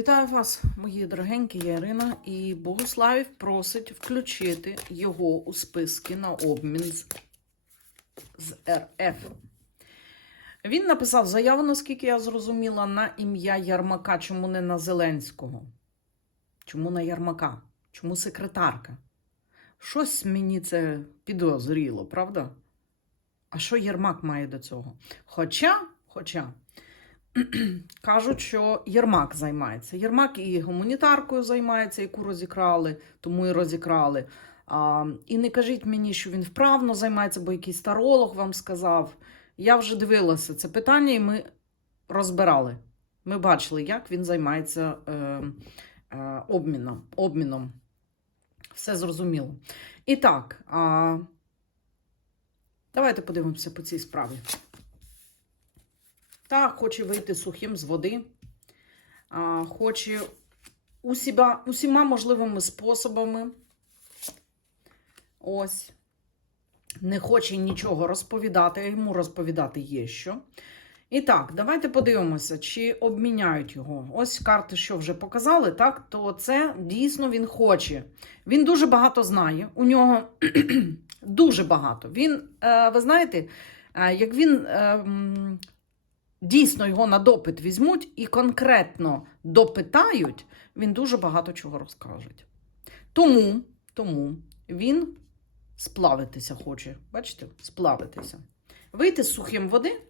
Вітаю вас, мої дорогенькі, я Ірина, і Богославів просить включити його у списки на обмін з, з РФ. Він написав заяву, наскільки я зрозуміла, на ім'я Ярмака. Чому не на Зеленського? Чому на Ярмака? Чому секретарка? Щось мені це підозріло, правда? А що Єрмак має до цього? Хоча, хоча. Кажуть, що Єрмак займається. Єрмак і гуманітаркою займається, яку розікрали, тому і розікрали. А, і не кажіть мені, що він вправно займається, бо якийсь таролог вам сказав. Я вже дивилася це питання, і ми розбирали. Ми бачили, як він займається е, е, обміном. обміном. Все зрозуміло. І так, а, давайте подивимося по цій справі. Так, хоче вийти сухим з води, хоче усіма, усіма можливими способами. Ось. Не хоче нічого розповідати, а йому розповідати є що. І так, давайте подивимося, чи обміняють його. Ось карти, що вже показали, так, то це дійсно він хоче. Він дуже багато знає. У нього дуже багато. Він, е, ви знаєте, е, як він. Дійсно його на допит візьмуть і конкретно допитають, він дуже багато чого розкаже. Тому, тому він сплавитися хоче. Бачите? Сплавитися. Вийти з сухим води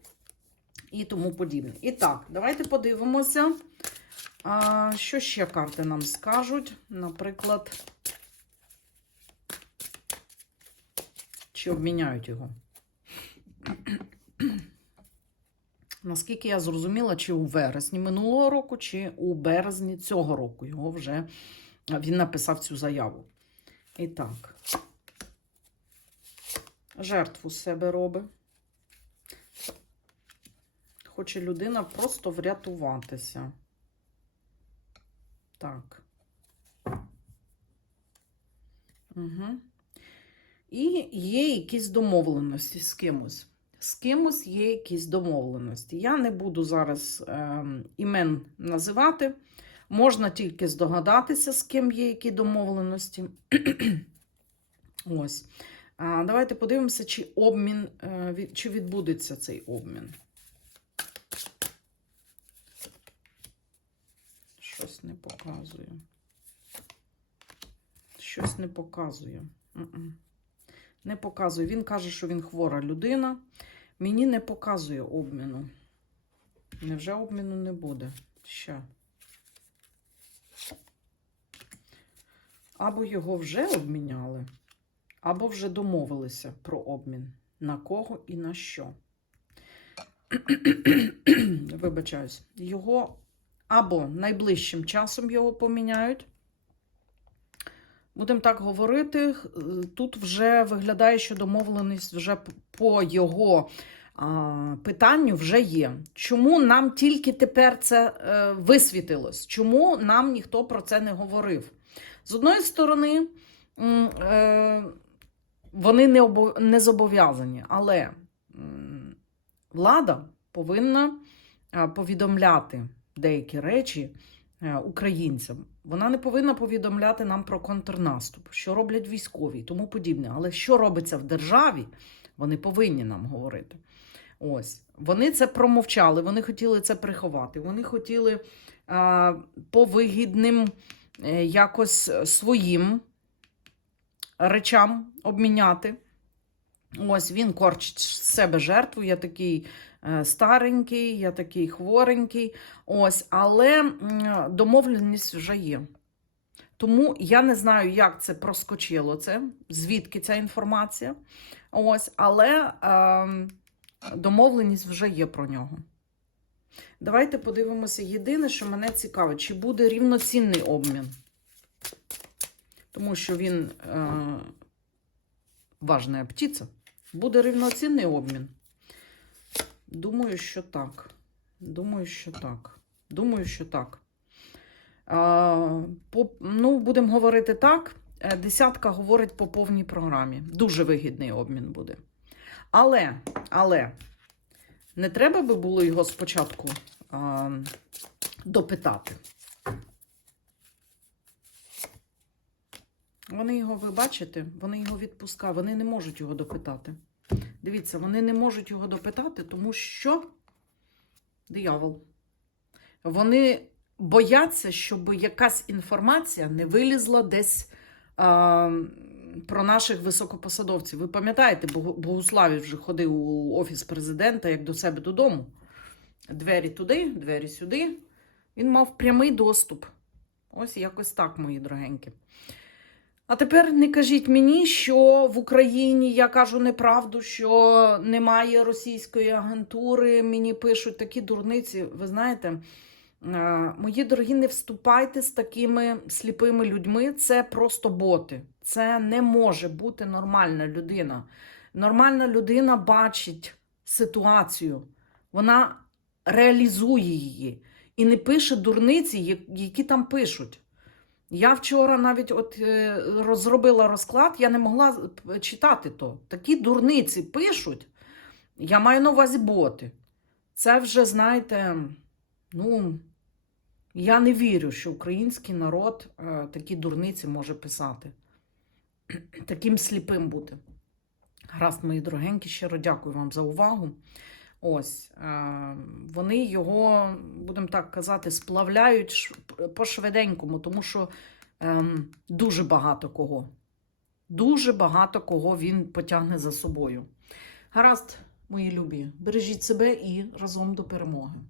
і тому подібне. І так, давайте подивимося, що ще карти нам скажуть. Наприклад, чи обміняють його. Наскільки я зрозуміла, чи у вересні минулого року, чи у березні цього року його вже він написав цю заяву. І так, жертву з себе робить. Хоче людина просто врятуватися. Так. Угу. І є якісь домовленості з кимось з кимось є якісь домовленості. Я не буду зараз е, імен називати. Можна тільки здогадатися, з ким є які домовленості. Ось. А, Давайте подивимося, чи обмін, е, чи відбудеться цей обмін. Щось не показує. Щось не показує. Не показує. Він каже, що він хвора людина. Мені не показує обміну. Невже обміну не буде? Ще. Або його вже обміняли, або вже домовилися про обмін. На кого і на що. Вибачаюсь, його або найближчим часом його поміняють. Будемо так говорити, тут вже виглядає, що домовленість вже по його питанню вже є. Чому нам тільки тепер це е, висвітилось? Чому нам ніхто про це не говорив? З одної сторони, е, вони не, не зобов'язані, але влада повинна повідомляти деякі речі е, українцям. Вона не повинна повідомляти нам про контрнаступ, що роблять військові і тому подібне. Але що робиться в державі, вони повинні нам говорити. Ось вони це промовчали, вони хотіли це приховати. Вони хотіли а, по вигідним е, якось своїм речам обміняти. Ось він корчить з себе жертву. Я такий е, старенький, я такий хворенький. Ось, але домовленість вже є. Тому я не знаю, як це проскочило це, звідки ця інформація. Ось, але е, домовленість вже є про нього. Давайте подивимося. Єдине, що мене цікавить, чи буде рівноцінний обмін. Тому що він е, важна птиця. Буде рівноцінний обмін. Думаю, що так. Думаю, що так. Думаю, що так. А, по, ну, Будемо говорити так. Е, десятка говорить по повній програмі. Дуже вигідний обмін буде. Але, але, не треба би було його спочатку а, допитати. Вони його, ви бачите, вони його відпускають, вони не можуть його допитати. Дивіться, вони не можуть його допитати, тому що диявол. Вони бояться, щоб якась інформація не вилізла десь а, про наших високопосадовців. Ви пам'ятаєте, Богу- Богуславів вже ходив у офіс президента як до себе додому. Двері туди, двері сюди. Він мав прямий доступ. Ось якось так, мої дорогенькі. А тепер не кажіть мені, що в Україні я кажу неправду, що немає російської агентури. Мені пишуть такі дурниці. Ви знаєте, е, мої дорогі, не вступайте з такими сліпими людьми. Це просто боти. Це не може бути нормальна людина. Нормальна людина бачить ситуацію, вона реалізує її і не пише дурниці, які там пишуть. Я вчора навіть от е, розробила розклад, я не могла читати то. Такі дурниці пишуть. Я маю на увазі боти. Це вже, знаєте, ну, я не вірю, що український народ е, такі дурниці може писати. Таким сліпим бути. Гаразд, мої дорогенькі, щиро дякую вам за увагу. Ось, е, вони його, будемо так казати, сплавляють по швиденькому, тому що ем, дуже багато кого. Дуже багато кого він потягне за собою. Гаразд, мої любі, бережіть себе і разом до перемоги.